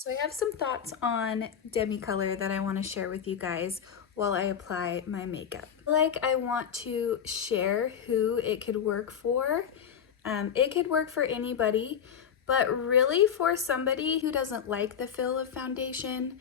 So I have some thoughts on Demi Color that I want to share with you guys while I apply my makeup. I want to share who it could work for. It could work for anybody, but really for somebody who doesn't like the feel of foundation,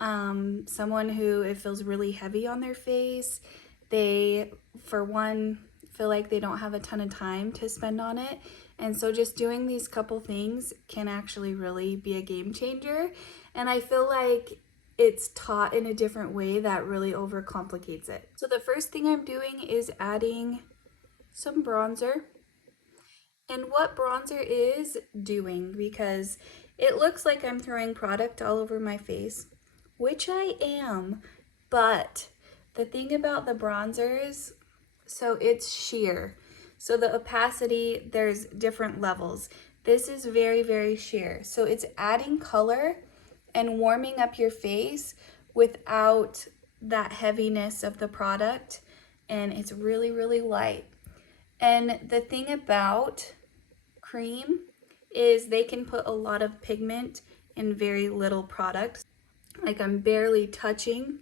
someone who it feels really heavy on their face. They, for one, feel like they don't have a ton of time to spend on it. And so just doing these couple things can actually really be a game changer. And I feel like it's taught in a different way that really overcomplicates it. So the first thing I'm doing is adding some bronzer. And what bronzer is doing, because it looks like I'm throwing product all over my face, which I am, but the thing about the bronzers, so it's sheer. So the opacity, there's different levels. This is very, very sheer. So it's adding color and warming up your face without that heaviness of the product. And it's really, really light. And the thing about cream is they can put a lot of pigment in very little product. Like I'm barely touching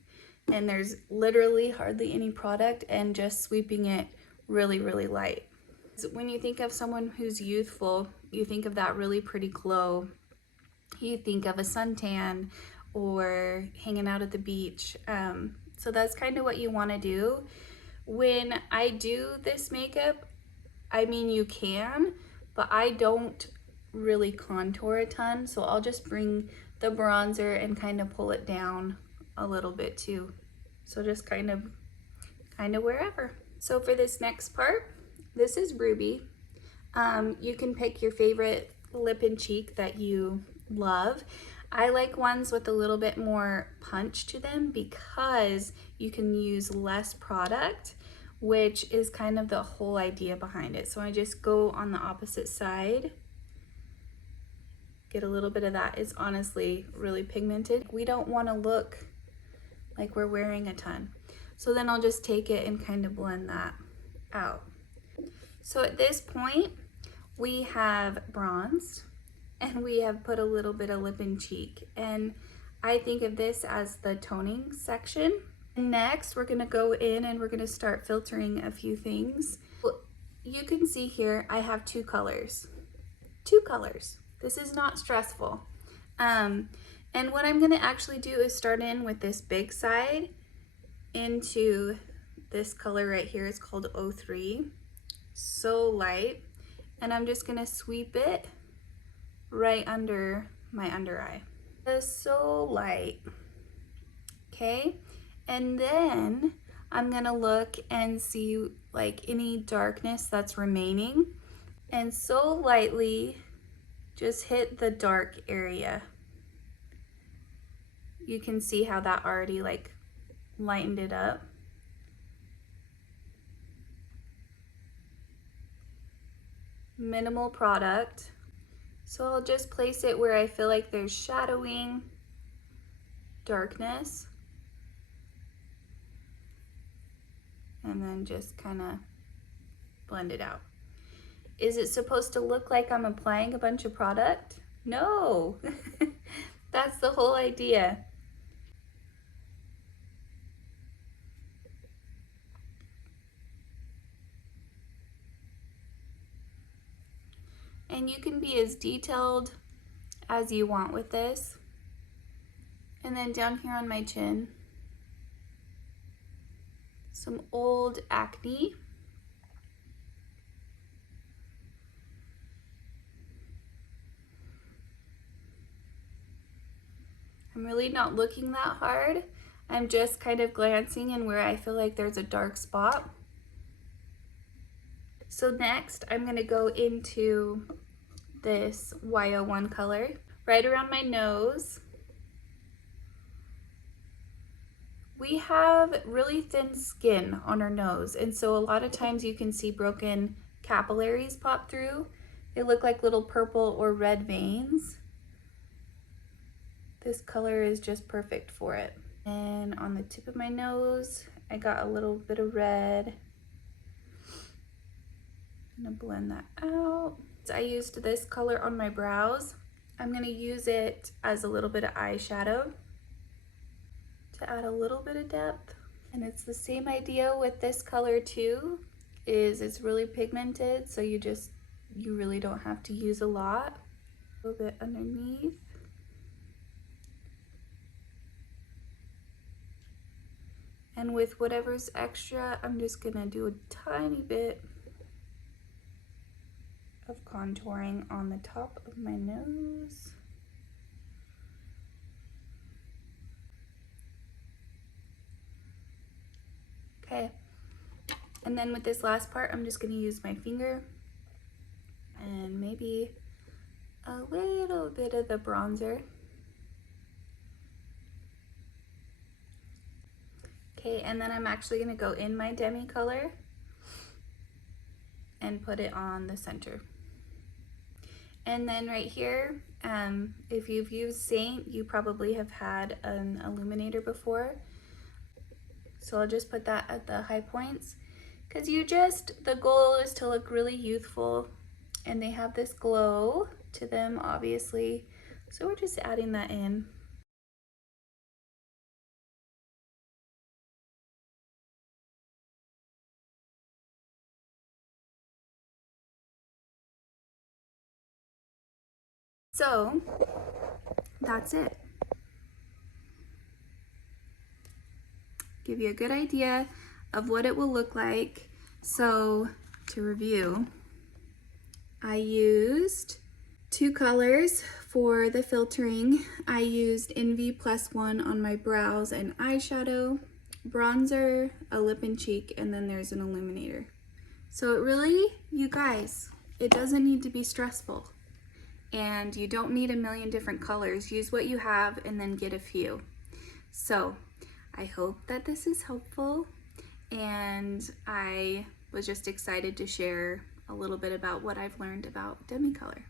and there's literally hardly any product and just sweeping it really, really light. When you think of someone who's youthful, you think of that really pretty glow. You think of a suntan or hanging out at the beach. So that's kind of what you want to do. When I do this makeup, I mean, you can, but I don't really contour a ton. So I'll just bring the bronzer and kind of pull it down a little bit too. So just kind of wherever. So for this next part, this is Ruby. You can pick your favorite lip and cheek that you love. I like ones with a little bit more punch to them because you can use less product, which is kind of the whole idea behind it. So I just go on the opposite side, get a little bit of that. It's honestly really pigmented. We don't want to look like we're wearing a ton. So then I'll just take it and kind of blend that out. So at this point, we have bronzed and we have put a little bit of lip and cheek. And I think of this as the toning section. Next, we're gonna go in and we're gonna start filtering a few things. You can see here, I have two colors. Two colors. This is not stressful. And what I'm gonna actually do is start in with this big side into this color right here. It's called 03. So light. And I'm just gonna sweep it right under my under eye. It's so light. Okay. And then I'm gonna look and see like any darkness that's remaining, and so lightly just hit the dark area. You can see how that already like lightened it up. Minimal product. So I'll just place it where I feel like there's shadowing, darkness, and then just kind of blend it out. Is it supposed to look like I'm applying a bunch of product? No, that's the whole idea. And you can be as detailed as you want with this. And then down here on my chin, some old acne. I'm really not looking that hard. I'm just kind of glancing in where I feel like there's a dark spot. So next, I'm gonna go into this Y01 color right around my nose. We have really thin skin on our nose, and so a lot of times you can see broken capillaries pop through. They look like little purple or red veins. This color is just perfect for it. And on the tip of my nose, I got a little bit of red. I'm gonna blend that out. I used this color on my brows. I'm gonna use it as a little bit of eyeshadow to add a little bit of depth. And it's the same idea with this color too, is it's really pigmented, so you really don't have to use a lot. A little bit underneath. And with whatever's extra, I'm just gonna do a tiny bit of contouring on the top of my nose. Okay, and then with this last part, I'm just gonna use my finger and maybe a little bit of the bronzer. Okay, and then I'm actually gonna go in my Demi Color and put it on the center. And then right here, if you've used Saint, you probably have had an illuminator before. So I'll just put that at the high points, because the goal is to look really youthful, and they have this glow to them, obviously. So we're just adding that in. So that's it. Give you a good idea of what it will look like. So to review, I used 2 colors for the filtering. I used Envy +1 on my brows and eyeshadow, bronzer, a lip and cheek, and then there's an illuminator. So it really, you guys, it doesn't need to be stressful. And you don't need a million different colors. Use what you have and then get a few. So I hope that this is helpful, and I was just excited to share a little bit about what I've learned about Demi Color.